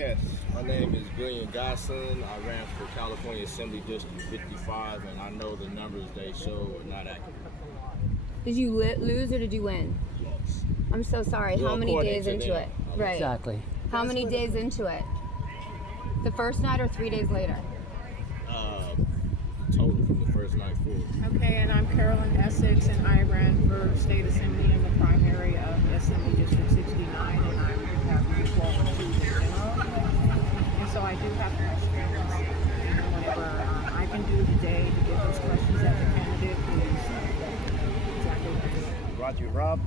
Yes, my name is William Gosselin. I ran for California Assembly District 55, and I know the numbers they show are not accurate. Did you lose or did you win? Loss. I'm so sorry. Well, How many according days to into them, it? I was- Right. Exactly. How many days into it? The first night or 3 days later? Total from the first night forward. Okay, and I'm Carolyn Essex, and I ran for State Assembly in the primary of Assembly District 69, and I have equal to the general. And so I do have to experience whatever I can do today to get those questions at the candidate who is exactly what it is. Roger Robb,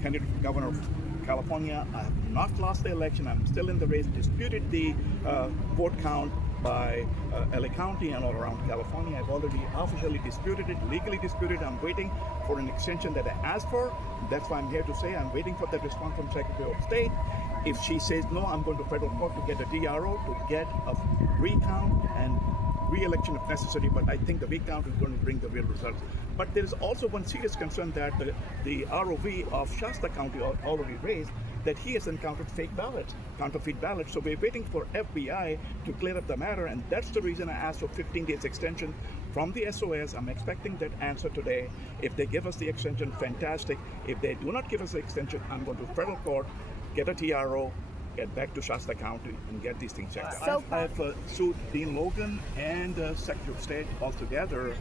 candidate for governor of California. I have not lost the election. I'm still in the race. Disputed the vote count by LA County and all around California. I've already officially disputed it, legally disputed. I'm waiting for an extension that I asked for. That's why I'm here to say I'm waiting for that response from Secretary of State. If she says no, I'm going to federal court to get a DRO to get a recount and re-election if necessary, but I think the recount is going to bring the real results. But there is also one serious concern that the ROV of Shasta County already raised, that he has encountered fake ballots, counterfeit ballots. So we're waiting for FBI to clear up the matter, and that's the reason I asked for 15 days extension from the SOS. I'm expecting that answer today. If they give us the extension, fantastic. If they do not give us the extension, I'm going to federal court, get a TRO, get back to Shasta County and get these things checked out. I've sued Dean Logan and Secretary of State all together.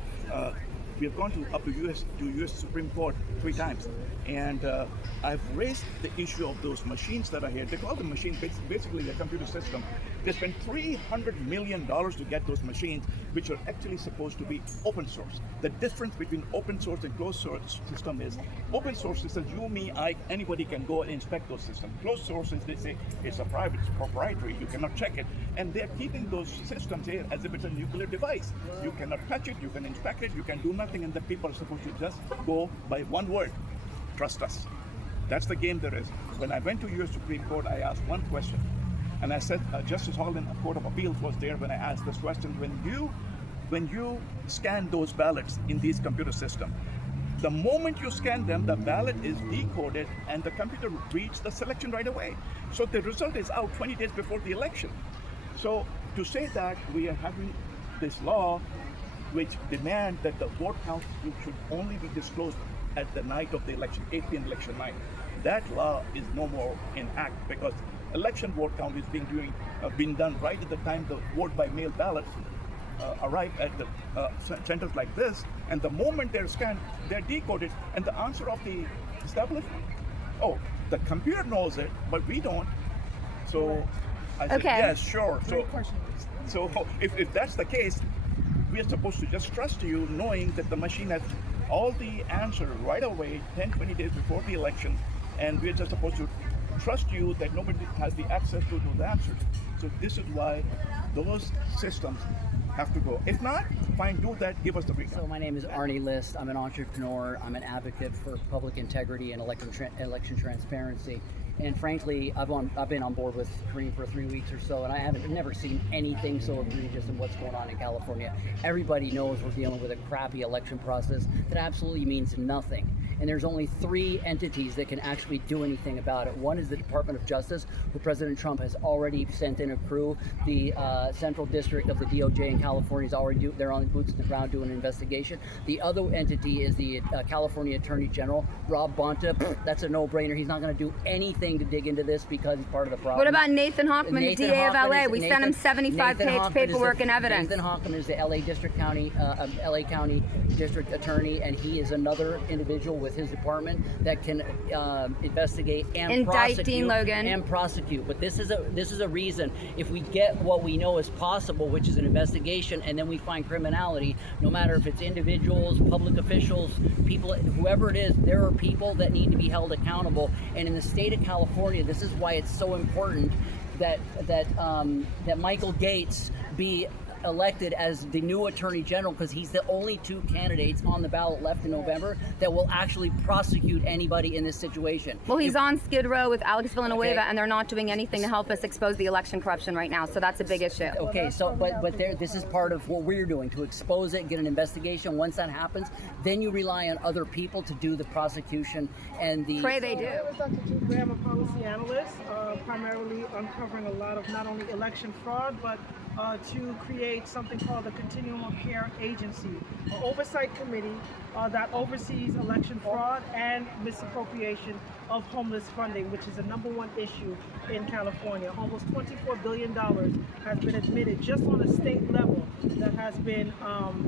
We've gone up to U.S. Supreme Court 3 times, and I've raised the issue of those machines that are here. They call them machines, basically a computer system. They spent $300 million to get those machines, which are actually supposed to be open source. The difference between open source and closed source system is open source systems, you, me, I, anybody can go and inspect those systems. Closed sources, they say it's a private, it's proprietary, you cannot check it. And they're keeping those systems here as if it's a nuclear device. You cannot touch it, you can inspect it, you can do nothing, and the people are supposed to just go by one word: trust us. That's the game there is. When I went to U.S. Supreme Court, I asked one question, and I said, Justice Holden, a Court of Appeals, was there when I asked this question. When you scan those ballots in these computer systems, the moment you scan them, the ballot is decoded and the computer reads the selection right away. So the result is out 20 days before the election. So to say that we are having this law which demand that the vote count should only be disclosed at the night of the election, 8 p.m. election night, that law is no more in act, because election vote count is being done right at the time the vote by mail ballots arrive at the centers like this, and the moment they're scanned, they're decoded, and the answer of the establishment, oh, the computer knows it, but we don't. So I said, Okay. yes, sure. So if that's the case, we are supposed to just trust you, knowing that the machine has all the answer right away, 10, 20 days before the election, and we're just supposed to trust you that nobody has the access to those answers. So this is why those systems have to go. If not, fine, do that, give us the recount. So my name is Arnie List. I'm an entrepreneur. I'm an advocate for public integrity and election transparency. And frankly, I've been on board with Kareem for 3 weeks or so, and I've never seen anything so egregious in what's going on in California. Everybody knows we're dealing with a crappy election process that absolutely means nothing. And there's only 3 entities that can actually do anything about it. One is the Department of Justice, who President Trump has already sent in a crew. The Central District of the DOJ in California is already they're on boots on the ground doing an investigation. The other entity is the California Attorney General, Rob Bonta. That's a no-brainer. He's not going to do anything to dig into this because he's part of the problem. What about Nathan Hochman, the DA of LA? We sent him 75-page paperwork and evidence. Nathan Hochman is the LA County District Attorney, and he is another individual with his department that can investigate and indict Dean Logan and prosecute. But this is a reason, if we get what we know is possible, which is an investigation, and then we find criminality, no matter if it's individuals, public officials, people, whoever it is, there are people that need to be held accountable. And in the state of California, this is why it's so important that Michael Gates be elected as the new Attorney General because he's the only two candidates on the ballot left in November that will actually prosecute anybody in this situation. Well, he's on Skid Row with Alex Villanueva, Okay. and they're not doing anything to help us expose the election corruption right now. So that's a big issue. Okay, so but this is part of what we're doing to expose it, get an investigation. Once that happens, then you rely on other people to do the prosecution and the. Pray they My do. name is Dr. Jude Graham, a policy analyst, primarily uncovering a lot of not only election fraud, but to create something called the Continuum of Care Agency, an oversight committee that oversees election fraud and misappropriation of homeless funding, which is the #1 issue in California. Almost $24 billion has been admitted just on a state level that has been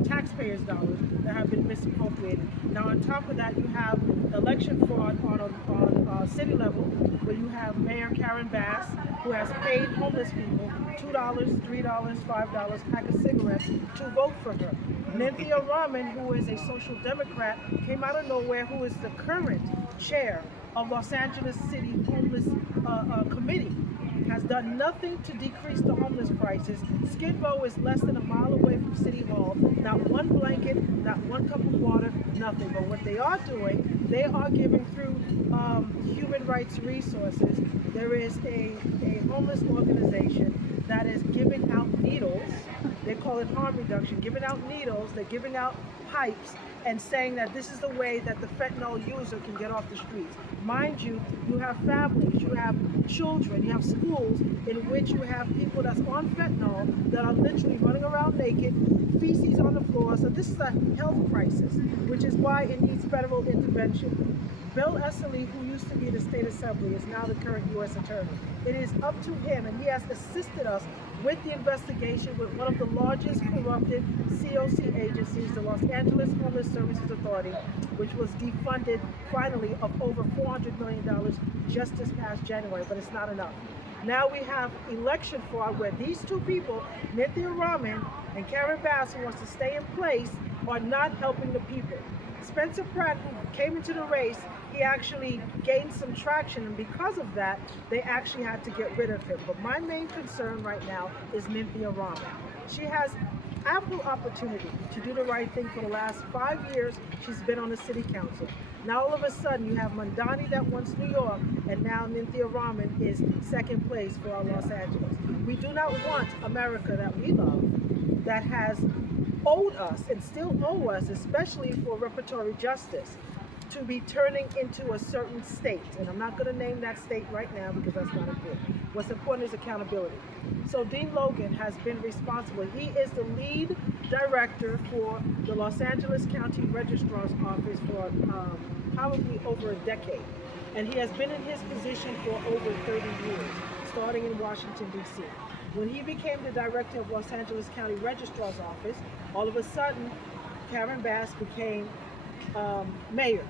taxpayers' dollars that have been misappropriated. Now, on top of that, you have election fraud on a city level, where you have Mayor Karen Bass, who has paid homeless people $2, $3, $5 pack of cigarettes to vote for her. Cynthia Rahman, who is a social democrat, came out of nowhere, who is the current chair of Los Angeles City Homeless Committee, has done nothing to decrease the homeless crisis. Skid Row is less than a mile away from City Hall. Not one blanket, not one cup of water, nothing. But what they are doing, they are giving through human rights resources. There is a homeless organization that is giving out needles. They call it harm reduction, giving out needles. They're giving out pipes and saying that this is the way that the fentanyl user can get off the streets. Mind you, you have families, you have children, you have schools in which you have people that's on fentanyl that are literally running around naked, feces on the floor. So this is a health crisis, which is why it needs federal intervention. Bill Esseley, who used to be the state assembly, is now the current U.S. attorney. It is up to him, and he has assisted us with the investigation with one of the largest corrupted COC agencies, the Los Angeles Homeless Services Authority, which was defunded finally of over $400 million just this past January, but it's not enough. Now we have election fraud where these two people, Cynthia Rahman and Karen Bass, who wants to stay in place, are not helping the people. Spencer Pratt, who came into the race, he actually gained some traction, and because of that, they actually had to get rid of him. But my main concern right now is Cynthia Rahman. She has ample opportunity to do the right thing for the last 5 years. She's been on the city council. Now all of a sudden you have Mondani that wants New York, and now Cynthia Rahman is second place for our Los Angeles. We do not want America that we love, that has owed us and still owe us, especially for reparatory justice, to be turning into a certain state. And I'm not going to name that state right now because that's not important. What's important is accountability. So Dean Logan has been responsible. He is the lead director for the Los Angeles County Registrar's Office for probably over a decade. And he has been in his position for over 30 years, starting in Washington, D.C. When he became the director of Los Angeles County Registrar's Office, all of a sudden, Karen Bass became mayor.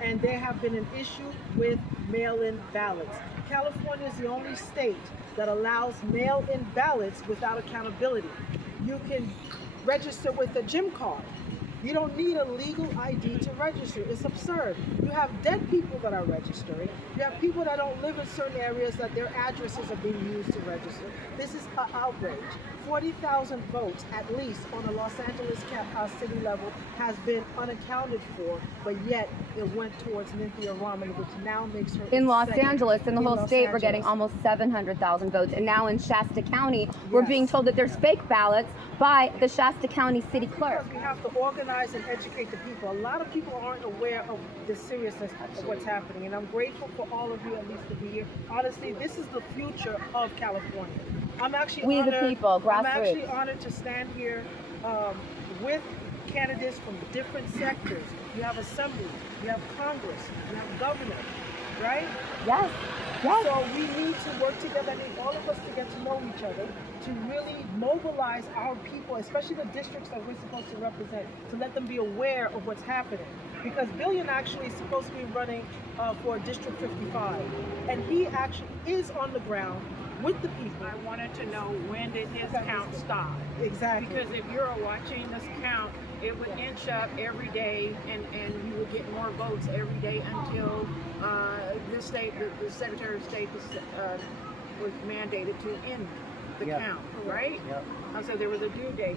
And there have been an issue with mail-in ballots. California is the only state that allows mail-in ballots without accountability. You can register with a gym card. You don't need a legal ID to register. It's absurd. You have dead people that are registering. You have people that don't live in certain areas that their addresses are being used to register. This is an outrage. 40,000 votes, at least, on the Los Angeles city level has been unaccounted for, but yet it went towards Cynthia Rahman, which now makes her In Los second Angeles, in the whole Los state, we're getting Angeles. almost 700,000 votes. And now in Shasta County, we're Yes. being told that there's fake ballots by the Shasta County city clerk. Because we have to organize and educate the people. A lot of people aren't aware of the seriousness of what's happening, and I'm grateful for all of you at least to be here. Honestly, this is the future of California. I'm actually We the honored, people, I'm actually grassroots. honored to stand here with candidates from different sectors. You have assembly, you have Congress, you have governor, right? Yes, yes. So we need to work together. I need all of us to get to know each other, to really mobilize our people, especially the districts that we're supposed to represent, to let them be aware of what's happening. Because Billion actually is supposed to be running for District 55, and he actually is on the ground with the people. I wanted to know, when did his count stop? Exactly. Because if you're watching this count, it would inch up every day, and you would get more votes every day until the Secretary of State was mandated to end the Yep. count, right? Yep. So there was a due date.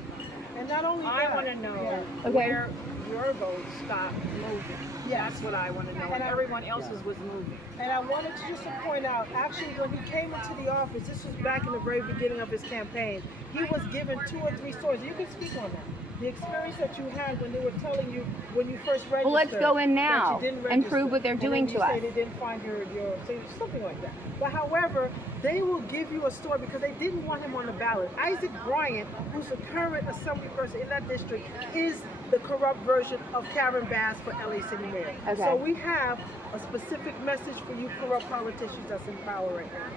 And not only I that, want to know yeah. Okay. where your vote stopped moving. Yes. That's what I want to know. And And I- everyone else's was moving. And I wanted to just point out, actually, when he came into the office, this was back in the very beginning of his campaign, he was given 2 or 3 stories. You can speak on that. The experience that you had when they were telling you when you first registered. Well, let's go in that now you didn't and register, prove what they're and doing then you to say us. they didn't find your say something like that. But however, they will give you a story because they didn't want him on the ballot. Isaac Bryant, who's the current assembly person in that district, is the corrupt version of Karen Bass for LA City Mayor. Okay. So we have a specific message for you corrupt politicians that's in power right now.